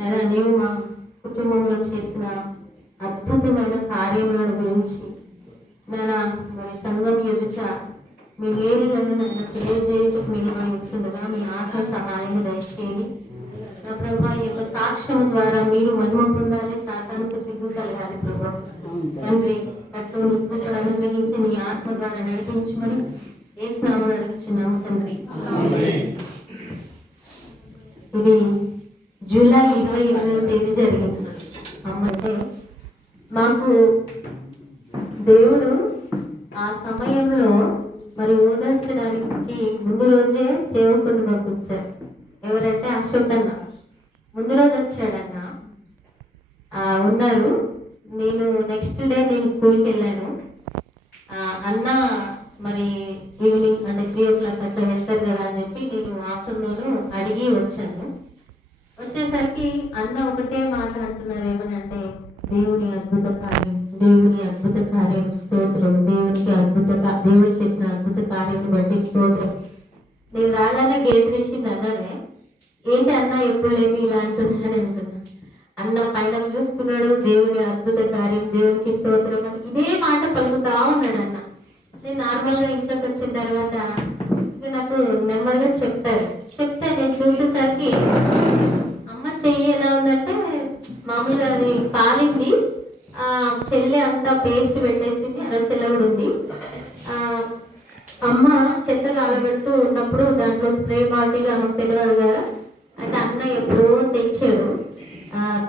నీవు మా కుటుంబంలో చేసిన అద్భుతమైన కార్యములను గురించి మరి సంఘం ఎదుట మీ మేలులను నన్ను తెలియజేయటకు నిలబడి ఉంటుండగా మీ ఆత్మ సహాయం దయచేయండి. నా ప్రభా, ఈ యొక్క సాక్ష్యం ద్వారా మీరు మహిమ పొందాలి, సాతానుకు సిగ్గు కలగాలి. ప్రభా తండ్రి, అట్లు నీ కృపను అనుగ్రహించి నీ ఆత్మ ద్వారా నడిపించమని యేసు నామమున అడుగుచున్నాము తండ్రి. ఇది జూలై 28వ తేదీ జరిగింది. అంటే మాకు దేవుడు ఆ సమయంలో మరి ఓదార్చడానికి ముందు రోజే సేవకుడిని పంపించారు. ఎవరంటే అశోక్ అన్న ముందు రోజు వచ్చాడన్న. ఉన్నారు. నేను నెక్స్ట్ డే నేను స్కూల్కి వెళ్ళాను. అన్న మరి ఈవినింగ్ అంటే 3 o'clock అట్లా వెళ్తారు కదా అని చెప్పి నేను ఆఫ్టర్నూన్ అడిగి వచ్చాను. వచ్చేసరికి అన్న ఒకటే మాట అంటున్నారు, ఏమనంటే దేవుని అద్భుత కార్యం, దేవుని అద్భుత కార్యం, స్తోత్రం, దేవుడు చేసిన అద్భుత కార్యం బట్టి స్తోత్రం. నేను రాగానే గేట్ తీసింది అన్ననే. ఏంటి అన్న ఎప్పుడు లేని ఇలా అంటున్నాను అంటున్నా. అన్న పైన చూస్తున్నాడు, దేవుని అద్భుత కార్యం, దేవునికి స్తోత్రం అని ఇదే మాట పలుకుతా ఉన్నాడు అన్న. నేను నార్మల్గా ఇంట్లోకి వచ్చిన తర్వాత నాకు నెమ్మదిగా చెప్తే నేను చూసేసరికి అమ్మ చెయ్యి ఎలా ఉందంటే మామూలుగా అది కాలింది. చెల్లి అంతా పేస్ట్ పెట్టేసింది, అరచెల్ల కూడా ఉంది. అమ్మ చెత్త కాలబెడుతూ ఉన్నప్పుడు దాంట్లో స్ప్రే బాటిల్ అమ్మ తెలియదు కదా, అయితే అన్న ఎప్పుడో తెచ్చాడు.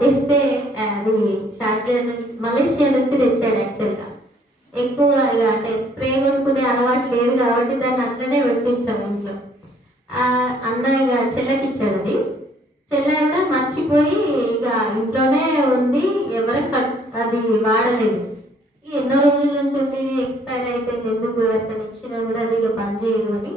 తెస్తే అది షార్జా నుంచి, మలేషియా నుంచి తెచ్చాడు. యాక్చువల్గా ఎక్కువ అంటే స్ప్రే కొనుక్కునే అలవాటు లేదు కాబట్టి దాన్ని అట్లనే పెట్టించాము ఇంట్లో. అన్న ఇక చెల్లెకి ఇచ్చాడు. అది చెల్లె కూడా మర్చిపోయి ఇక ఇంట్లోనే ఉంది, అది వాడలేదు. ఎన్నో రోజుల నుంచి ఉంది, ఎక్స్పైర్ అయిపోయింది, ఎందుకు అతను ఇచ్చినా కూడా అది ఇక పనిచేయదు అని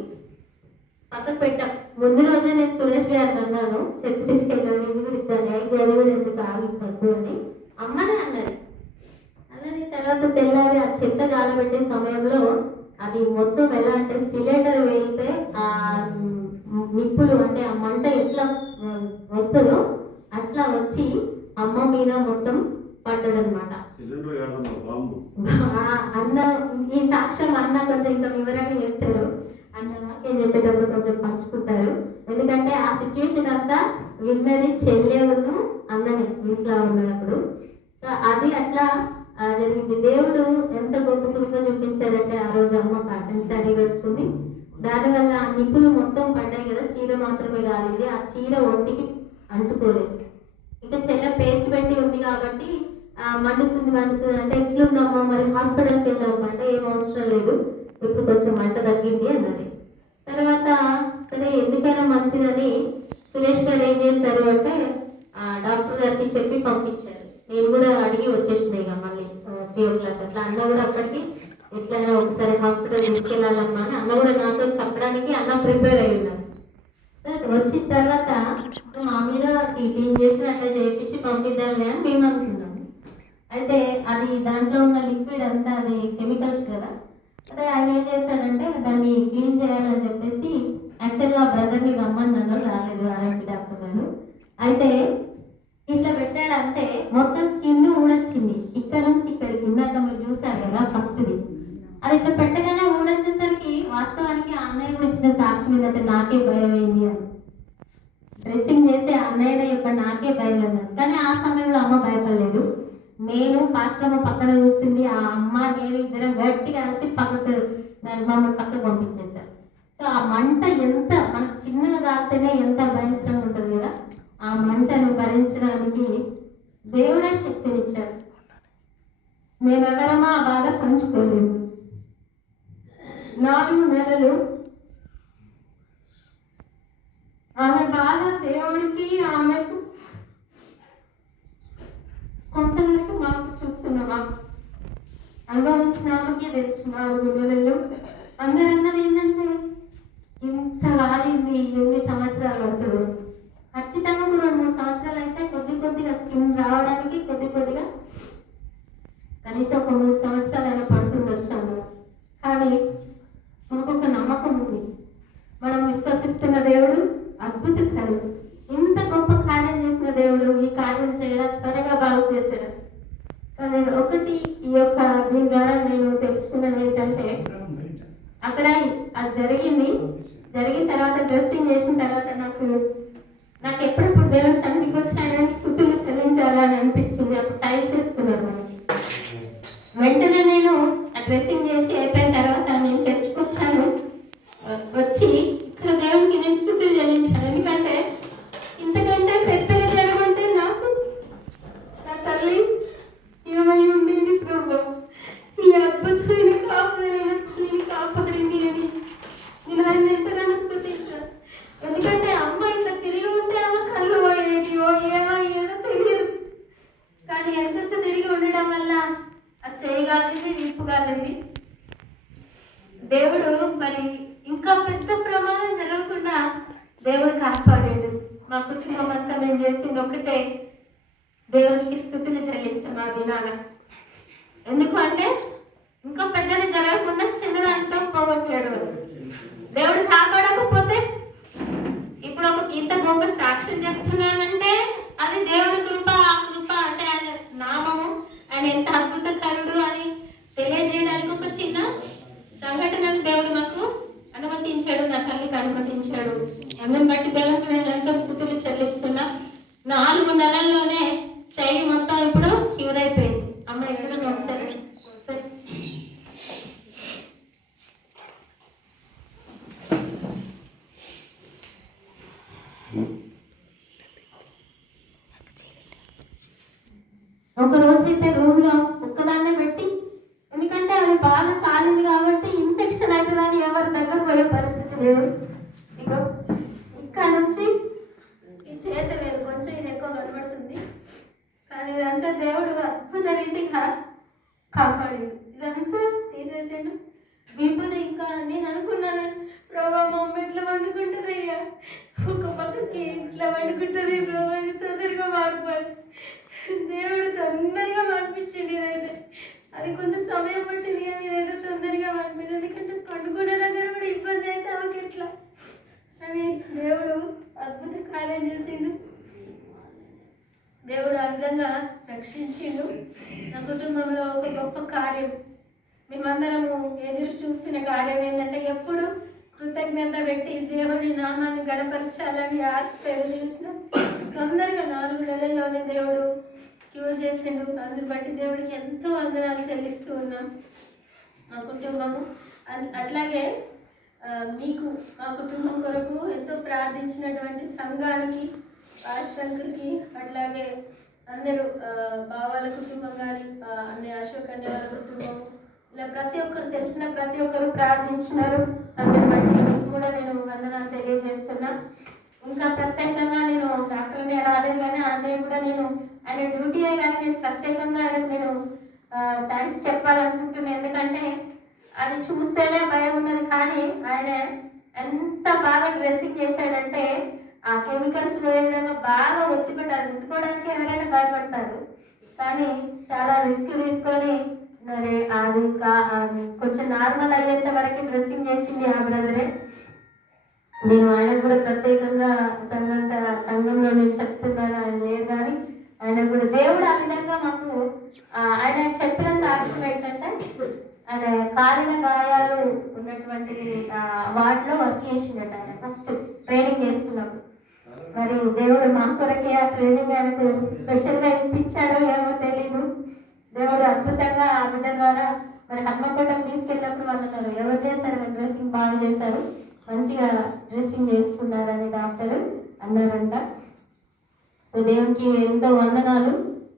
పక్కకు పెట్టాం. ముందు రోజే నేను సురేష్ గారిని అన్నాను, చెత్త తీసుకెళ్ళాను, ఇది కూడా ఇద్దాను, గది కూడా ఎందుకు ఆగిపోద్దు అని అమ్మనే అన్నది. అలానే తర్వాత తెల్లారి ఆ చెత్త గాలబెట్టే సమయంలో అది మొత్తం ఎలా అంటే సిలిండర్ వెళ్తే ఆ నిప్పులు అంటే ఆ మంట ఎట్లా వస్తుందో అట్లా వచ్చి అమ్మ మీద మొత్తం పడ్డదనమాట. అన్న ఈ సాక్ష్యం అన్న కొంచెం ఇంకా వివరంగా చెప్తారు. అన్న వాక్యం చెప్పేటప్పుడు కొంచెం పంచుకుంటారు. ఎందుకంటే ఆ సిచ్యువేషన్ అంతా విన్నది చెల్లెను అన్నని ఇంట్లో ఉన్నప్పుడు. సో అది అట్లా జరిగింది. దేవుడు ఎంత గొప్ప కృప చూపించారంటే ఆ రోజు అమ్మ కాటన్ శారీ కట్టుకుంది. దానివల్ల ఆ నిప్పులు మొత్తం పడ్డాయి కదా, చీర మాత్రమే కాలేదు, ఆ చీర ఒంటికి అంటుకోలేదు. ఇంకా చెల్లె పేస్ట్ పెట్టి ఉంది కాబట్టి మండుతుంది అంటే ఎట్లుందమ్మా మరి హాస్పిటల్కి వెళ్దామా అంటే ఏం అవసరం లేదు, ఇప్పుడు కొంచెం మంట తగ్గింది అన్నది. తర్వాత సరే ఎందుకైనా మంచిదని సురేష్ గారు ఏం చేశారు అంటే డాక్టర్ గారికి చెప్పి పంపించారు. నేను కూడా అడిగి వచ్చేసిన ఇక మళ్ళీ 3 o'clock అట్లా. అన్న కూడా అప్పటికి ఎట్లయినా ఒకసారి హాస్పిటల్ తీసుకెళ్ళాలమ్మా అని అన్న కూడా నాతో చెప్పడానికి అన్న ప్రిపేర్ అయి ఉన్నారు. వచ్చిన తర్వాత మామూలుగా క్లీన్ చేసి అట్లా చేయించి పంపిద్దాంలే అని మేము అనుకున్నాము. అయితే అది దాంట్లో ఉన్న లిక్విడ్ అంతా అది కెమికల్స్ కదా, అదే ఆయన ఏం చేశాడంటే దాన్ని క్లీన్ చేయాలని చెప్పేసి యాక్చువల్గా బ్రదర్ని రమ్మన్నాను, రాలేదు ఆర్ఎంపీ డాక్టర్ గారు. అయితే ఇట్లా పెట్టాడు అంతే, మొత్తం స్కిన్ ఊడొచ్చింది ఇక్కడ నుంచి ఇక్కడికి. ఇందాక మీరు చూసారు కదా ఫస్ట్ది, అది ఇట్లా పెట్టగానే ఊడొచ్చేసరికి వాస్తవానికి అన్నయ్య కూడా ఇచ్చిన సాక్ష్యం ఏంటంటే నాకే భయం అయింది అని. డ్రెస్సింగ్ చేసే అన్నయ్యనే చెప్పండి నాకే భయం అన్నది. కానీ ఆ సమయంలో అమ్మ భయపడలేదు. నేను పాస్టమ్మ పక్కన కూర్చుంది, ఆ అమ్మ నేను ఇద్దరం గట్టిగా కలిసి మమ్మల్ని పక్కకు పంపించేశారు. సో ఆ మంట ఎంత మనకు చిన్నగా కాస్తేనే ఎంత భయంకరంగా ఉంటుంది కదా, ఆ మంటను భరించడానికి దేవుడే శక్తినిచ్చాడు. మేమెవరమా ఆ బాధ పంచుకోలేదు. 4 నెలలు ఆమె బాధ దేవుడికి ఆమెకు కొంతవరకు మాకు చూస్తున్నామా అనుభవించిన ఆమెకి తెలుసు. 4 నెలలు అందరన్నది ఏంటంటే ఇంత కాలింది, ఎన్ని సంవత్సరాలు పడుతుంది, ఖచ్చితంగా 2-3 సంవత్సరాలు అయితే కొద్దిగా స్కిన్ రావడానికి కొద్దిగా కనీసం ఒక 3 సంవత్సరాలు అయినా పడుతుండొచ్చు అన్నారు. కానీ మనకు ఒక నమ్మకం ఉంది, మనం విశ్వసిస్తున్న దేవుడు అద్భుత కార్యం, ఇంత గొప్ప కార్యం చేసిన దేవుడు ఈ గాయం చేయడం, త్వరగా బాగు చేస్తాడు. కానీ ఒకటి ఈ యొక్క దీని ద్వారా నేను తెలుసుకున్నది ఏంటంటే, అక్కడ అది జరిగిన తర్వాత డ్రెస్సింగ్ చేసిన తర్వాత నాకు ఎప్పుడప్పుడు దేవుని సన్నిధికి వచ్చి ఆయన స్థుతులు చెల్లించాలని అనిపించింది. అప్పుడు టైల్స్ వేస్తున్నారు మనకి. వెంటనే నేను ఆ డ్రెస్సింగ్ చేసి అయిపోయిన తర్వాత నేను చర్చికి వచ్చి ఇక్కడ దేవునికి నేను స్థుతులు చెల్లించాను. ఎందుకంటే ఇంతకంటే పెద్దగా జరగమంటే నాకు నా తల్లి ఏమై ఉండేది ప్రభు, ఈ అద్భుతమైన తల్లిని కాపాడింది అని నేను ఆయన ఎంతగానో స్థుతించాను. ఎందుకంటే అమ్మ ఇట్లా తిరిగి ఉంటే ఆమె కళ్ళు పోయేది, ఏదో తెలియదు. కానీ ఎంత తిరిగి ఉండడం వల్ల అది చేయగలిగింది, విప్పుగలిగింది. దేవుడు మరి ఇంకా పెద్ద ప్రమాదం జరగకుండా దేవుడు కాపాడాడు. మా కుటుంబం అంతా మేము చేసింది ఒకటే, దేవునికి స్థుతులు చెల్లించాం ఆ దినాన. ఎందుకు అంటే ఇంకా పెద్దది జరగకుండా చిన్నదాంతో పోగొట్టాడు. దేవుడు కాపాడకపోతే ఇప్పుడు ఇంత గొప్ప సాక్ష్యం చెప్తున్నానంటే అది దేవుడి కృప. ఆ కృప అంటే ఆయన నామము, ఆయన ఎంత అద్భుతకరుడు అని తెలియజేయడానికి ఒక చిన్న సంఘటనను దేవుడు నాకు అనుమతించాడు, నా తల్లికి అనుమతించాడు. అందుని బట్టి దేవుడికి నేను ఎంతో స్థుతులు చెల్లిస్తున్నా. 4 నెలల్లోనే చెయ్యి మొత్తం ఇప్పుడు క్యూర్ అయిపోయింది. అమ్మ ఎక్కడ ఒకసారి ఒక రోజైతే రూమ్ లో ఒక్కదాన్నే పెట్టి, ఎందుకంటే అది బాగా కాలింది కాబట్టి ఇన్ఫెక్షన్ అవుతుందని ఎవరి దగ్గర పోయే పరిస్థితి లేదు. ఇక ఇక్కడ నుంచి ఈ చేత లేదు, కొంచెం ఇది ఎక్కువ కనబడుతుంది. కానీ ఇదంతా దేవుడు అద్భుత రీతిగా కాపాడింది. ఇదంతా తీసేసాడు. విభూది ఇంకా నేను అనుకున్నాను, ప్రభా మా అమ్మ ఇట్లా వండుకుంటుంది, అయ్యా ఒక పక్కకి ఇట్లా వండుకుంటుంది, ప్రభా తొందరగా మారిపోయి దేవుడు తొందరగా మార్పించింది. ఇదైతే అది కొంత సమయం పట్టింది, కానీ ఇదైతే తొందరగా మార్పింది. ఎందుకంటే పండుకునే దగ్గర కూడా ఇబ్బంది అయితే ఆమెకి ఎట్లా అని దేవుడు అద్భుత కార్యం చేసిండు. దేవుడు ఆ విధంగా రక్షించిండు. నా కుటుంబంలో ఒక గొప్ప కార్యం, మేమందరము ఎదురు చూస్తున్న కార్యం ఏంటంటే ఎప్పుడు కృతజ్ఞత పెట్టి దేవుని నామాన్ని గడపరచాలని ఆశతో ఎదురు చూసినాం. తొందరగా 4 నెలల్లోనే దేవుడు క్యూర్ చేసిండు. అందుని బట్టి దేవుడికి ఎంతో వందనాలు చెల్లిస్తూ ఉన్నాం మా కుటుంబము. అట్లాగే మీకు మా కుటుంబం కొరకు ఎంతో ప్రార్థించినటువంటి సంఘానికి, పాస్టర్కి, అట్లాగే అందరూ బావాల కుటుంబం కానీ అన్నయ్య అశోక్ అన్నయ్య వాళ్ళ కుటుంబం, ఇలా ప్రతి ఒక్కరు తెలిసిన ప్రతి ఒక్కరు ప్రార్థించినారు. అందుని బట్టి మీకు కూడా నేను వందనాలు తెలియజేస్తున్నా. ఇంకా ప్రత్యేకంగా నేను డాక్టర్ని రాలేదు, కానీ అన్నయ్య కూడా నేను ఆయన డ్యూటీ అయ్యి కానీ నేను ప్రత్యేకంగా ఆయనకు నేను థ్యాంక్స్ చెప్పాలనుకుంటున్నాను. ఎందుకంటే అది చూస్తేనే భయం ఉన్నది, కానీ ఆయన ఎంత బాగా డ్రెస్సింగ్ చేశాడంటే ఆ కెమికల్స్ వేయడంగా బాగా ఒత్తి పెట్టారు. ముట్టుకోవడానికి ఎవరైనా భయపడతారు, కానీ చాలా రిస్క్ తీసుకొని మరి అది కొంచెం నార్మల్ అయ్యేంత వరకు డ్రెస్సింగ్ చేసింది ఆ బ్రదరే. నేను ఆయన కూడా ప్రత్యేకంగా సంఘంలో నేను చెప్తున్నాను, ఆయన లేరు కానీ ఆయన కూడా దేవుడు ఆ విధంగా మాకు ఆయన చెప్పిన సాక్ష్యం ఏంటంటే, ఆయన కాలిన గాయాలు ఉన్నటువంటి వాటిలో వర్క్ చేసిండట. ఆయన ఫస్ట్ ట్రైనింగ్ చేసుకున్నప్పుడు మరి దేవుడు మా కొరకే ఆ ట్రైనింగ్ ఆయనకు స్పెషల్గా ఇప్పించాడో ఏమో తెలీదు. దేవుడు అద్భుతంగా ఆ బిడ్డ ద్వారా మరి హన్మకొండకు తీసుకెళ్ళినప్పుడు అన్నారు, ఎవరు చేశారు డ్రెస్సింగ్ బాగా చేశారు, మంచిగా డ్రెస్సింగ్ చేస్తున్నారని డాక్టర్ అన్నారంట. సో దేవునికి ఎంతో వందనాలు.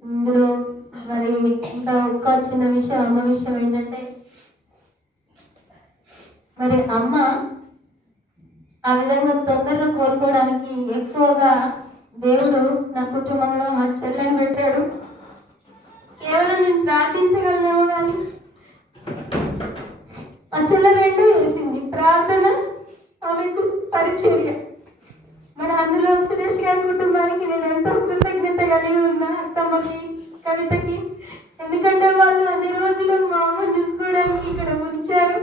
ఇందులో మరి ఇంకా ఒక్క చిన్న విషయం, అమ్మ విషయం ఏంటంటే, మరి అమ్మ ఆ విధంగా తొందరగా కోలుకోవడానికి ఎక్కువగా దేవుడు నా కుటుంబంలో మా చెల్లెని పెట్టాడు. కేవలం నేను ప్రార్థించగలను, కానీ మా చెల్లె 2 వేసింది, ప్రార్థన, ఆమెకు పరిచర్య. మన అందులో సురేష్ గారి కుటుంబానికి నేను ఎంతో కృతజ్ఞత కలిగి ఉన్నా, అత్తమ్మకి, కవితకి. ఎందుకంటే వాళ్ళు అన్ని రోజులు మా అమ్మని చూసుకోవడానికి ఇక్కడ ఉంచారు.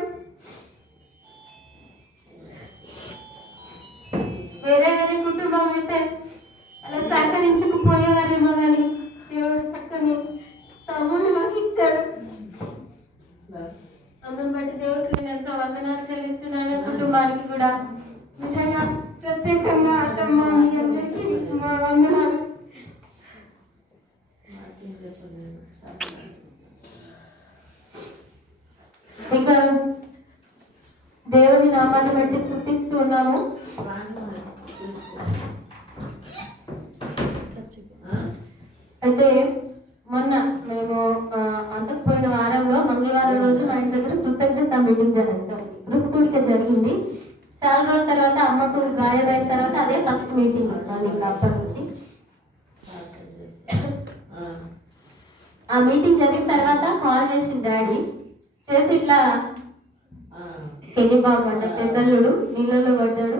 వేరే కుటుంబం అయితే అలా సహకరించుకుపోయే గారేమో కానీ దేవుడు చక్కని తమ్ముడిని మాకు ఇచ్చాడు. అందుని బట్టి దేవుడికి నేను ఎంతో వందనాలు చెల్లిస్తున్నాను. కుటుంబానికి కూడా నిజంగా ప్రత్యేకంగా అత్తమ్మ మీ అందరికీ మా వందనాలు. ఇక దేవుని నామాన్ని బట్టి స్తుతిస్తూ ఉన్నాము. అయితే మొన్న మేము అంతకుపోయిన వారంలో మంగళవారం రోజు మా ఇంటి దగ్గర కృతజ్ఞత మీటింగ్ గృహకూడిక జరిగింది. చాలా రోజుల తర్వాత అమ్మకు గాయమైన తర్వాత అదే ఫస్ట్ మీటింగ్ మళ్ళీ అప్పటి నుంచి. ఆ మీటింగ్ జరిగిన తర్వాత కాల్ చేసింది డాడీ. చేసి ఇట్లా కెనిబాబు అంటే పెద్దలుడు నీళ్ళలో పడ్డాడు,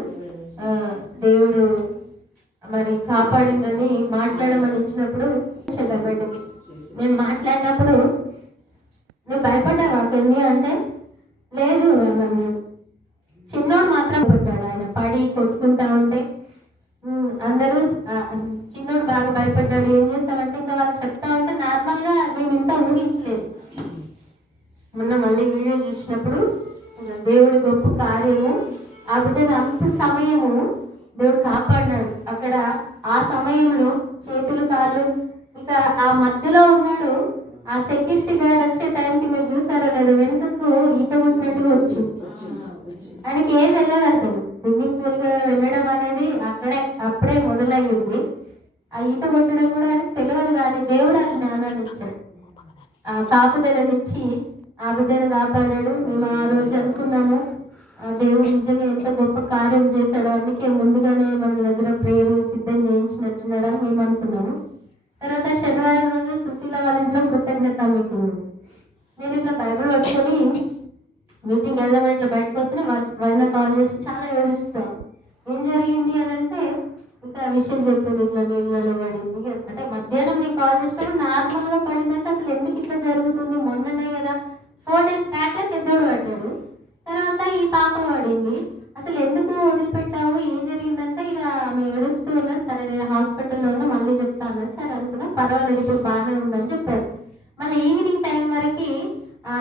దేవుడు మరి కాపాడిందని మాట్లాడమని ఇచ్చినప్పుడు బయటకి నేను మాట్లాడినప్పుడు నేను భయపడ్డాను. కెన్ని అంటే లేదు, చిన్నోడు మాత్రం పడ్డాడు. ఆయన పడి కొట్టుకుంటా ఉంటే అందరూ చిన్నోడు బాగా భయపడ్డాడు. ఏం చేస్తామంటే ఇంకా వాళ్ళు చెప్తా ఉంటే నార్మల్గా మేము ఇంత ఊహించలేదు. మొన్న మళ్ళీ వీడియో చూసినప్పుడు దేవుడి గొప్ప కార్యము, ఆ బిడ్డను అంత సమయము దేవుడు కాపాడినాడు. అక్కడ ఆ సమయంలో చేతులు కాలు ఇక ఆ మధ్యలో ఉన్నాడు. ఆ సెక్యూరిటీ గార్డ్ వచ్చే టైంకి మీరు చూసారో లేదు, వెనుకకు ఈత కొట్టినట్టుగా వచ్చింది. ఆయనకి ఏం వెళ్ళదు అసలు. స్విమ్మింగ్ పూల్ గా వెళ్ళడం అనేది అప్పుడే మొదలయ్యింది. ఆ ఈత కొట్టడం కూడా ఆయనకు తెలియదు, కానీ దేవుడు ఆ జ్ఞానాన్ని ఇచ్చాడు, ఆ కాపుదలనిచ్చి ఆ బిడ్డను కాపాడాడు. మేము ఆ రోజు అనుకున్నాము దేవుడు నిజంగా ఎంత గొప్ప కార్యం చేశాడు, అందుకే ముందుగానే మన దగ్గర ప్రేయర్ సిద్ధం చేయించినట్టున్నాడని మేము అనుకున్నాము. తర్వాత శనివారం రోజు సుశీల వాళ్ళ ఇంట్లో కృతజ్ఞత మీటింగ్. నేను ఇంకా బైబిల్ పట్టుకొని మీటింగ్ వెళ్ళమంటే బయటకు వస్తే వాళ్ళ కాల్ చేసి చాలా ఏడుస్తాం. ఏం జరిగింది అని అంటే ఇంకా విషయం చెప్పింది, ఇట్లా నీళ్ళలో పడింది అంటే మధ్యాహ్నం నీకు కాల్ చేసినప్పుడు నార్మల్గా పడిందంటే అసలు ఎందుకు ఇట్లా జరుగుతుంది, మొన్ననే కదా 4 days బ్యాక్ పెద్దోడు పడ్డాడు, తర్వాత ఈ పాప పడింది, అసలు ఎందుకు వదిలిపెట్టావు, ఏం జరిగిందంటే ఇక ఆమె ఏడుస్తూ ఉన్నా. సరే నేను హాస్పిటల్లో ఉన్నా మళ్ళీ చెప్తాను సార్ అనుకున్నా. పర్వాలేదు ఇప్పుడు బాగానే ఉందని చెప్పారు. మళ్ళీ ఈవినింగ్ టైం వరకు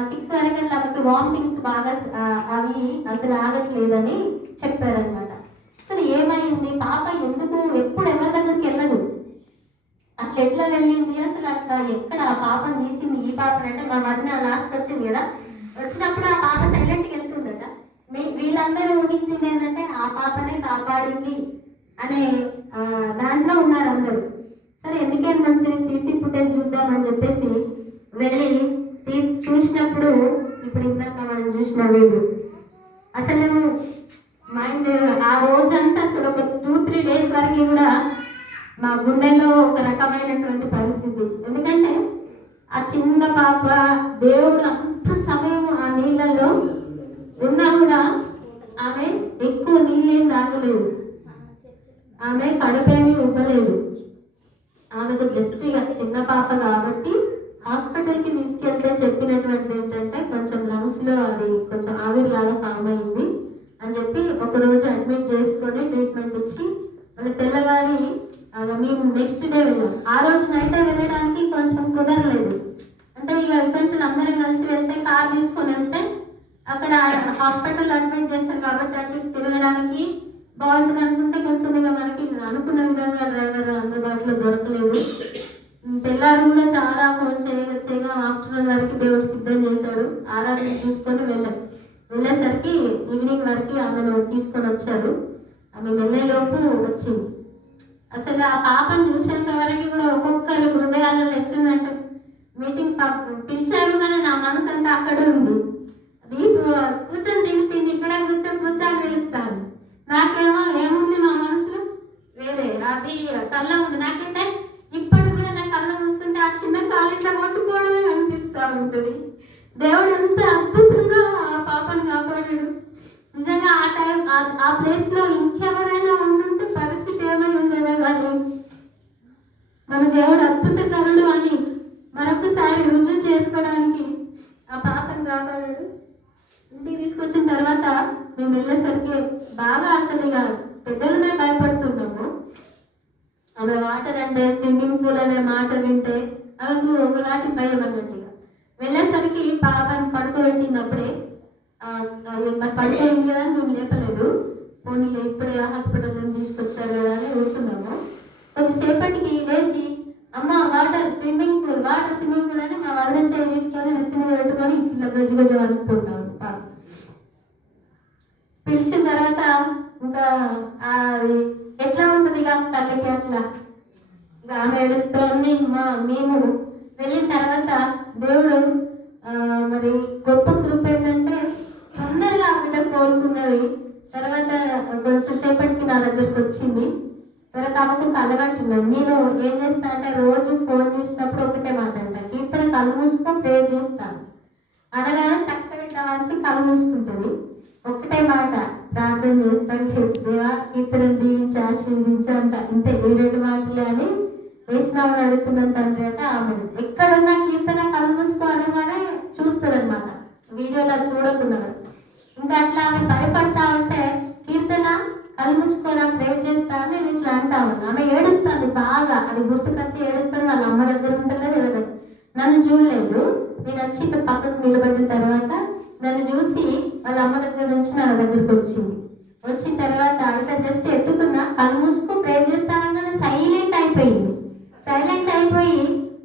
6 వరకు అట్లా ఆమెకి వామిటింగ్స్ బాగా అవి అసలు ఆగట్లేదని చెప్పారనమాట. అసలు ఏమైంది పాప, ఎందుకు ఎప్పుడు ఎవరి దగ్గరికి వెళ్ళదు, అట్లా ఎట్లా వెళ్ళింది, అసలు అట్లా ఎక్కడ ఆ పాపను తీసింది, ఈ పాపను అంటే మా వదిన లాస్ట్కి వచ్చింది కదా, వచ్చినప్పుడు ఆ పాప సైలెంట్కి వెళ్తుందట. వీళ్ళందరూ ఊహించింది ఏంటంటే ఆ పాపనే కాపాడింది అనే దాంట్లో ఉన్నారు అందరూ. సరే ఎందుకైనా మంచిది సీసీ ఫుటేజ్ చూద్దామని చెప్పేసి వెళ్ళి చూసినప్పుడు ఇప్పుడు ఇందాక మనం చూసిన వీడియో అసలు మైండ్ ఆ రోజంతా అసలు ఒక 2-3 days వరకు కూడా మా గుండెలో ఒక రకమైనటువంటి పరిస్థితి. ఎందుకంటే ఆ చిన్న పాప దేవుడు అంత సమయం ఆ నీళ్ళలో ఉన్నా కూడా ఆమె ఎక్కువ నీళ్ళేం తాగలేదు, ఆమె కడుపేమీ ఉబ్బలేదు. ఆమెకు జస్ట్ ఇక చిన్న పాప కాబట్టి హాస్పిటల్కి తీసుకెళ్తే చెప్పినటువంటిది ఏంటంటే కొంచెం లంగ్స్లో అది కొంచెం ఆవిరిలాగా ఫామ్ అయింది అని చెప్పి ఒకరోజు అడ్మిట్ చేసుకొని ట్రీట్మెంట్ ఇచ్చి మళ్ళీ తెల్లవారి మేము నెక్స్ట్ డే వెళ్ళాం. ఆ రోజు నైట్ వెళ్ళడానికి కొంచెం కుదరలేదు. అంటే ఇక కొంచెం అందరం కలిసి వెళ్తే కార్ తీసుకొని వెళ్తే అక్కడ హాస్పిటల్ అడ్మిట్ చేస్తారు కాబట్టి అటు తిరగడానికి బాగుంటుంది అనుకుంటే కొంచెం ఇక మనకి అనుకున్న విధంగా డ్రైవర్ అందుబాటులో దొరకలేదు. తెల్లారు కూడా చాలా ఫోన్ చేయగా ఆఫ్టర్నూన్ వరకు దేవుడు సిద్ధం చేశాడు. ఆరాధన చూసుకొని వెళ్ళేసరికి ఈవినింగ్ వరకు ఆమెను తీసుకొని వచ్చారు. ఆమె వెళ్ళేలోపు వచ్చింది. అసలు ఆ పాపను చూసేంత వరకు కూడా ఒక్కొక్కరి హృదయాలలో ఎట్లుందంటే మీటింగ్ పిలిచారు కానీ నా మనసు అంతా అక్కడే ఉంది. దీపు కూర్చొని తినిపింది, ఇక్కడ కూర్చొని పిలుస్తాను. నాకేమో ఏముంది మా మనసులో వేరే అది కళ్ళ ఉంది. నాకైతే ఇప్పటి కూడా నా కళ్ళ మూస్తుంటే ఆ చిన్న కాలు ఇట్లా కొట్టుకోవడమే అనిపిస్తూ ఉంటుంది. దేవుడు ఎంత అద్భుతంగా ఆ పాపను కాపాడాడు. నిజంగా ఆ టైం ఆ ప్లేస్లో ఇంకెవరైనా ఉండుంటే పరిస్థితి ఏమై ఉండేదో కానీ మన దేవుడు అద్భుతకరుడు అని మరొకసారి రుజువు చేసుకోవడానికి ఆ పాపను కాపాడాడు. ఇంటికి తీసుకొచ్చిన తర్వాత మేము వెళ్ళేసరికి బాగా అసలు ఇక పెద్దలమే భయపడుతున్నాము. ఆమె వాటర్ అంటే స్విమ్మింగ్ పూల్ అనే మాట వింటే ఆమెకు ఒకలాంటి భయం అన్నట్టుగా. వెళ్ళేసరికి పాపని పడుకోబెట్టినప్పుడే మరి పడుకోయింది కదా మేము లేపలేదు, పోనీలో ఇప్పుడే హాస్పిటల్ నుంచి తీసుకొచ్చారు కదా అని ఊరుకున్నాము. కొద్దిసేపటికి లేచి అమ్మ వాటర్ స్విమ్మింగ్ పూల్ అని మా వదిన చేయి తీసుకొని నెత్తి మీద పెట్టుకొని ఇట్లా గజ అనుకుంటాము. పిలిచిన తర్వాత ఇంకా ఎట్లా ఉంటుంది ఇక తల్లికి అట్లా ఇక ఆమె ఏడుస్తూ ఉంది. మేము వెళ్ళిన తర్వాత దేవుడు మరి గొప్ప కృప ఏంటంటే తొందరగా బిడ్డ కోలుకున్నది. తర్వాత కొంచెంసేపటికి నా దగ్గరికి వచ్చింది. తర్వాత ఆమెకు కలగట్టున్నాను. నేను ఏం చేస్తా అంటే రోజు ఫోన్ చేసినప్పుడు ఒకటే మాట అంట, కీర్తన కళ్ళు మూసుకొని ప్రేర్ చేస్తాను అనగానే టక్క బిడ్డ వచ్చి కళ్ళు మూసుకుంటుంది. ఒకటే మాట ప్రార్థన చేస్తాను, దేవా కీర్తన దీవించి ఆశీర్వించి అంట. ఇంతే, ఈ 2 మాటలే అని వేసినామని అడుగుతున్నాను తండ్రి అంటే ఆమె ఎక్కడున్నా కీర్తన కళ్ళు మూసుకో అనగానే చూస్తుంది అనమాట, వీడియోలో చూడకున్నాడు. ఇంకా అట్లా ఆమె భయపడతా ఉంటే కీర్తన కళ్ళు మూసుకోరా ప్రేర్ చేస్తా అని నేను ఇట్లా అంటాను. ఆమె ఏడుస్తాను బాగా, అది గుర్తుకొచ్చి ఏడుస్తాను. వాళ్ళ అమ్మ దగ్గర ఉంటలేదు, ఎవరి నన్ను చూడలేదు. నేను వచ్చి ఇక్కడ పక్కకు నిలబడిన తర్వాత నన్ను చూసి వాళ్ళ అమ్మ దగ్గర నుంచి నా దగ్గరికి వచ్చింది. వచ్చిన తర్వాత ఇట్లా జస్ట్ ఎత్తుకున్నా, కళ్ళు మూసుకు ప్రేర్ చేస్తానగానే సైలెంట్ అయిపోయి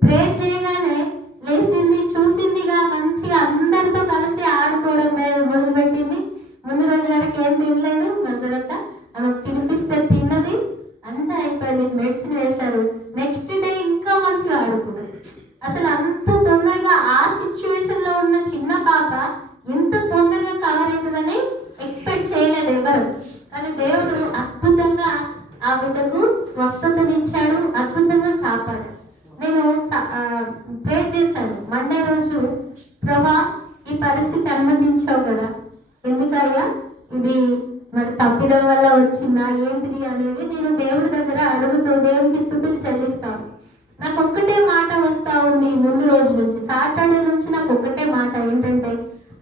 ప్రేర్ చేయగానే లేచింది, చూసిందిగా మంచిగా అందరితో కలిసి ఆడుకోవడం మొదలుపెట్టింది. ముందు రోజు వరకు ఏం తినలేదు, తర్వాత ఆమెకు తినిపిస్తే తిన్నది, అంతా అయిపోయింది. మెడిసిన్ వేశారు. నెక్స్ట్ డే ఇంకా మంచిగా ఆడుకున్నది. అసలు అంత తొందరగా ఆ సిచ్యువేషన్ లో ఉన్న చిన్న పాప ఎంత తొందరగా కవర్ అవుతుందని ఎక్స్పెక్ట్ చేయలేదు ఎవరు. కానీ దేవుడు అద్భుతంగా ఆ బిడ్డకు స్వస్థతనిచ్చాడు, అద్భుతంగా కాపాడు. నేను ప్రేర్ చేశాను మండే రోజు, ప్రభా ఈ పరిస్థితి అనుమతించావు కదా, ఎందుకయ్యా ఇది మరి తప్పిదం వల్ల వచ్చిందా ఏంటిది అనేది నేను దేవుడి దగ్గర అడుగుతూ దేవుడికి స్తుతులు చెల్లిస్తాను. నాకు ఒక్కటే మాట వస్తా ఉంది ముందు రోజు నుంచి, సాటర్డే నుంచి నాకు ఒక్కటే మాట ఏంటంటే,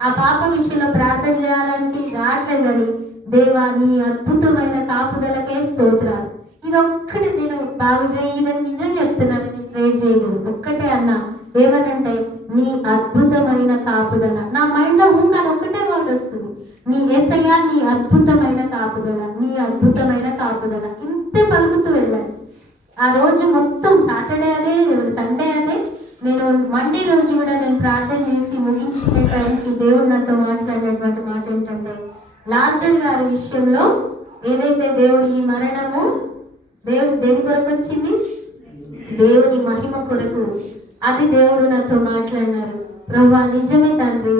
ఆ పాప విషయంలో ప్రార్థన చేయాలని రావట్లేదు కానీ దేవా నీ అద్భుతమైన కాపుదలకే స్తోత్రాలు, ఇది ఒక్కటి నేను బాగు చేయదని నిజం చెప్తున్నాను. నేను ప్రేర్ చేయలేదు, ఒక్కటే అన్నా ఏమనంటే నీ అద్భుతమైన కాపుదల. నా మైండ్ లో ఇంకా ఒక్కటే వర్డ్ వస్తుంది, నీ యేసయ్య నీ అద్భుతమైన కాపుదల, నీ అద్భుతమైన కాపుదల, ఇంతే పలుకుతూ వెళ్ళాను. ఆ రోజు మొత్తం సాటర్డే అదే, సండే అదే. నేను మండే రోజు కూడా నేను ప్రార్థన చేసి ముగించుకునే టైంకి దేవుడు నాతో మాట్లాడినటువంటి మాట ఏంటంటే, లాజర్ గారి విషయంలో ఏదైతే దేవుడు ఈ మరణము దేవుడు దేని కొరకు వచ్చింది, దేవుని మహిమ కొరకు, అది దేవుడు నాతో మాట్లాడినారు. ప్రభువా నిజమే తండ్రి,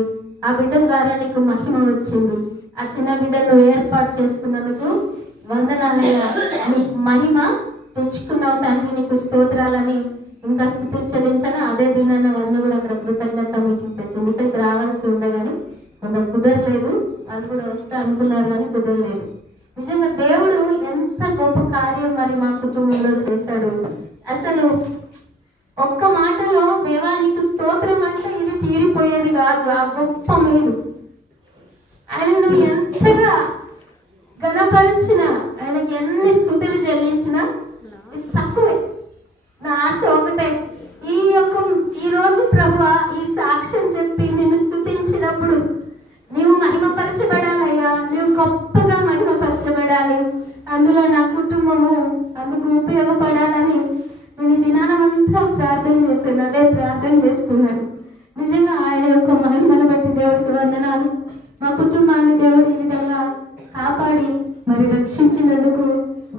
ఆ బిడ్డ ద్వారా నీకు మహిమ వచ్చింది, ఆ చిన్న బిడ్డను ఏర్పాటు చేసుకున్నందుకు వందనాలయ్యా, నీ మహిమ తెచ్చుకున్నావు తండ్రి, నీకు స్తోత్రాలని ఇంకా స్థితులు చెల్లించాలి. అదే దినాన్ని వాళ్ళు కూడా అక్కడ కృతజ్ఞత మీకు పెట్టింది. ఇక్కడికి రావాల్సి ఉండగానే కొందరు కుదరలేదు, వాళ్ళు కూడా వస్తే అనుకున్నారు కానీ కుదరలేదు. నిజంగా దేవుడు ఎంత గొప్ప కార్యం మరి మా కుటుంబంలో చేశాడు. అసలు ఒక్క మాటలో దేవా నీకు స్తోత్రం అంటే ఇది తీరిపోయేది కాదు, ఆ గొప్ప మేలు. ఆయనను ఎంతగా ఘనపరిచిన, ఆయనకి ఎన్ని స్తుతులు చెల్లించినా తక్కువే. నా ఆశ ఒకటే, ఈ రోజు ప్రభువా ఈ సాక్ష్యం చెప్పి నిన్ను స్తుతించినప్పుడు నీవు మహిమపరచబడాలయ్యా, నీవు గొప్పగా మహిమపరచబడాలి, అందులో నా కుటుంబము అందుకు ఉపయోగపడాలని నేను దినానంతా ప్రార్థన చేశాను, అదే ప్రార్థన చేసుకున్నాను. నిజంగా ఆయన యొక్క మహిమను బట్టి దేవుడికి వందనాలు. మా కుటుంబాన్ని దేవుడు ఈ విధంగా కాపాడి మరి రక్షించినందుకు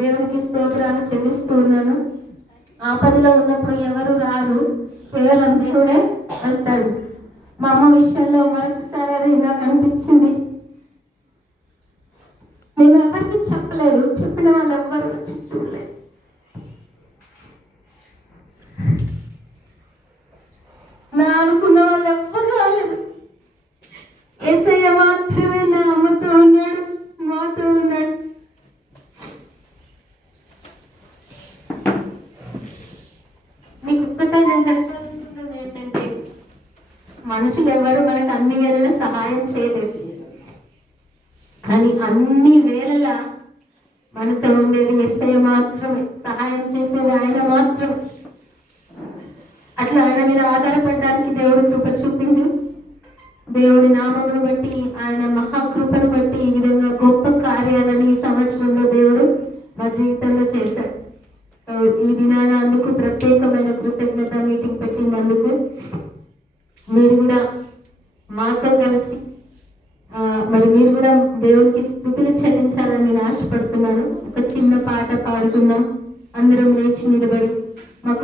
దేవునికి స్తోత్రాలు చెల్లిస్తూ ఉన్నాను. ఆపదలో ఉన్నప్పుడు ఎవరు రారు, కేవలం దేవుడే వస్తాడు. మా అమ్మ విషయంలో మరొకసారి అది నాకు అనిపించింది. నేను ఎవరికి చెప్పలేదు, చెప్పిన వాళ్ళు ఎవ్వరు వచ్చి చూడలేదు. నా అనుకున్న వాళ్ళు ఎవ్వరు రాలేదు. యేసయ్య మాత్రమే నా అమ్మతో ఉన్నాడు, మాతో ఉన్నాడు. మీకు ఒక్కటే నేను చెప్పాలనుకున్నది ఏంటంటే, మనుషులు ఎవరు మనకు అన్ని వేళలా సహాయం చేయలేదు, కానీ అన్ని వేళలా మనతో ఉండేది యేసయ్య మాత్రమే, సహాయం చేసేది ఆయన మాత్రమే. అట్లా ఆయన మీద ఆధారపడడానికి దేవుడు కృప చూపిండు. దేవుడి నామమును బట్టి, ఆయన మహాకృపను బట్టి ఈ విధంగా గొప్ప కార్యాలను ఈ సంవత్సరంలో దేవుడు మా జీవితంలో చేశాడు. ఈ దినాన అందుకు ప్రత్యేకమైన కృతజ్ఞత మీటింగ్ పెట్టినందుకు మీరు కూడా మాతో కలిసి మరి మీరు కూడా దేవునికి స్తుతులు చెల్లించాలని నేను ఆశపడుతున్నాను. ఒక చిన్న పాట పాడుకుందాం, అందరం లేచి నిలబడి మాకు